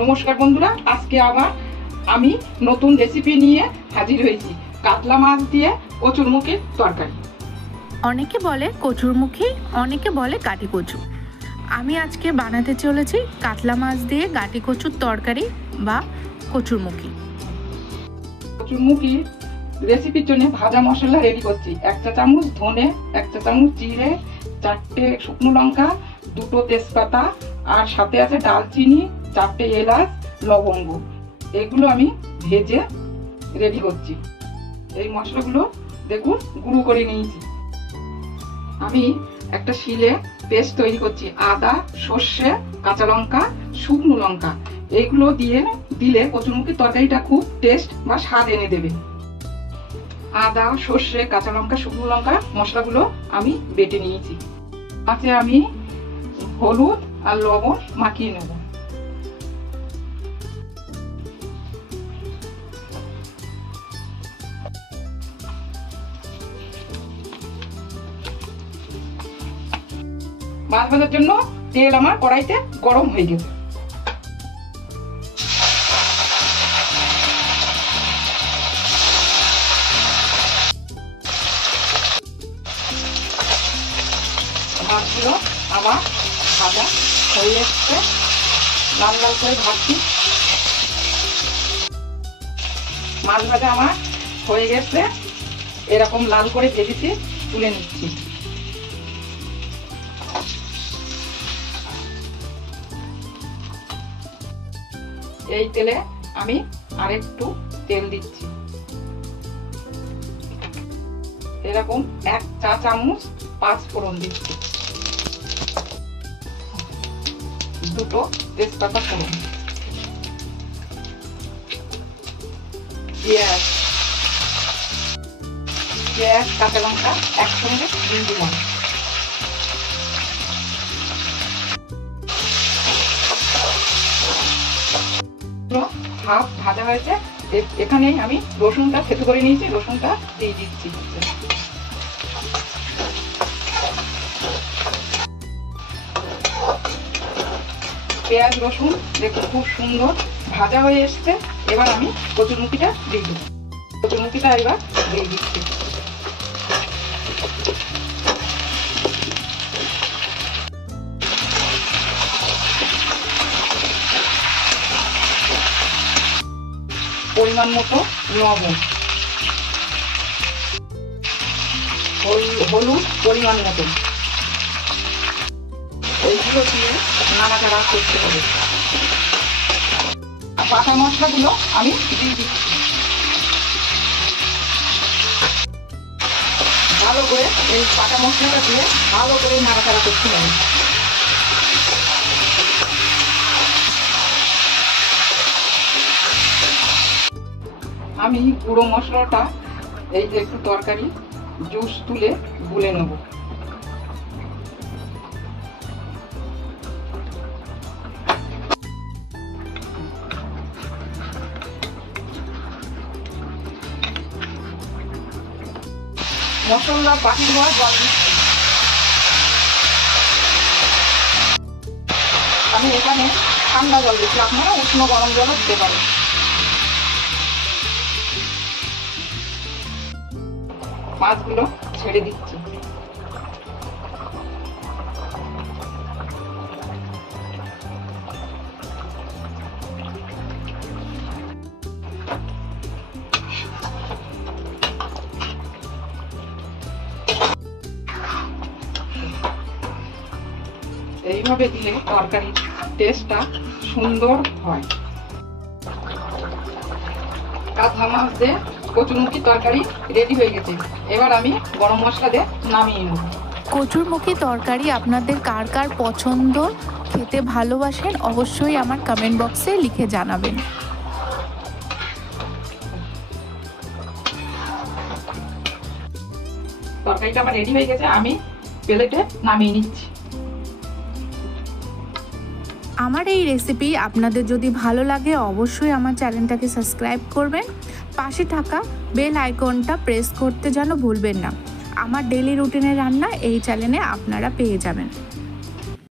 নমস্কার বন্ধুরা, আজকে আবার আমি নতুন রেসিপি নিয়ে হাজির হয়েছি। কাতলা মাছ দিয়ে কচুরমুখির তরকারি। অনেকে বলে কচুরমুখী, অনেকে বলে গাটি কচু। আমি আজকে বানাতে চলেছি কাতলা মাছ দিয়ে গাটি কচুর তরকারি বা কচুরমুখী। কচুরমুখী রেসিপির জন্য ভাজা মশলা রেডি করছি। 1 চা চামচ ধনে, 1 চা চামচ জিরে, 4টে শুকনো লঙ্কা, 2টো তেজপাতা, আর সাথে আছে ডালচিনি, 4টে এলাচ, লবঙ্গ। এগুলো আমি ভেজে রেডি করছি। এই মশলাগুলো দেখুন গুঁড়ো করে নিয়েছি। আমি একটা শিলে পেস্ট তৈরি করছি। আদা, সর্ষে, কাঁচা লঙ্কা, শুকনো লঙ্কা এইগুলো দিলে কচুরমুখির তরকারিটা খুব টেস্ট বা স্বাদ এনে দেবে। আদা, সর্ষে, কাঁচা লঙ্কা, শুকনো লঙ্কা মশলাগুলো আমি বেটে নিয়েছি। তাতে আমি হলুদ আর লবণ মাখিয়ে নেব। মাছ ভাজার জন্য তেল আমার কড়াইতে গরম হয়ে গেছে। মাছগুলো আমার ভাজা হয়ে এসছে, লাল লাল করে ভাজছি। মাছ ভাজা আমার হয়ে গেছে, এরকম লাল করে ভেজেছি, তুলে নিচ্ছি। এই তেলে আমি আরেকটু তেল দিচ্ছি। এরকম 1 চা চামচ 5 ফোড়ন দিচ্ছি, 2টো তেজপাতা ফোড়ন, পেঁয়াজ, কাঁচা লঙ্কা একসঙ্গে দিয়ে দিলাম। হাফ ভাজা হয়েছে, এখানে আমি রসুনটা থেতো করে নিয়েছি, রসুনটা দিয়ে দিচ্ছি। পেঁয়াজ রসুন দেখুন খুব সুন্দর ভাজা হয়ে এসছে। এবার আমি কচুরমুখিটা দিয়ে দেব। কচুরমুখিটা এবার দিয়ে দিচ্ছি। পরিমাণ মতো লবণ, হলুদ পরিমাণ মতো, এইগুলো দিয়ে নাড়াচাড়া করতে হবে। বাটা মশলাগুলো আমি দিয়ে দিচ্ছি। ভালো করে এই বাটা মশলাটা দিয়ে ভালো করে নাড়াচাড়া করতে হবে। আমি গুঁড়ো মশলাটা এই যে একটু তরকারি জুস তুলে গুলে নেব। মশলা বাটি ধোয়া জল দিচ্ছি। আমি এখানে ঠান্ডা জল দিচ্ছি, আপনারা উষ্ণ গরম জলও দিতে পারেন। মাছগুলো ছেড়ে দিচ্ছি। এইভাবে দিলে তরকারির টেস্টটা সুন্দর হয়। কাতলা মাছ দিয়ে কচুরমুখী তরকারি রেডি হয়ে গেছে। এবার আমি গরম মশলা দিয়ে নামিয়ে নেব। কচুরমুখী তরকারি আপনাদের কার কার পছন্দ, খেতে ভালোবাসেন, অবশ্যই আমার কমেন্ট বক্সে লিখে জানাবেন। তরকারিটা আমার রেডি হয়ে গেছে, আমি প্লেটে নামিয়ে নিচ্ছি। আমার এই রেসিপি আপনাদের যদি ভালো লাগে অবশ্যই আমার চ্যানেলটাকে সাবস্ক্রাইব করবেন। পাশে থাকা বেল আইকনটা প্রেস করতে যেন ভুলবেন না। আমার ডেইলি রুটিনের রান্না এই চ্যানেলে আপনারা পেয়ে যাবেন।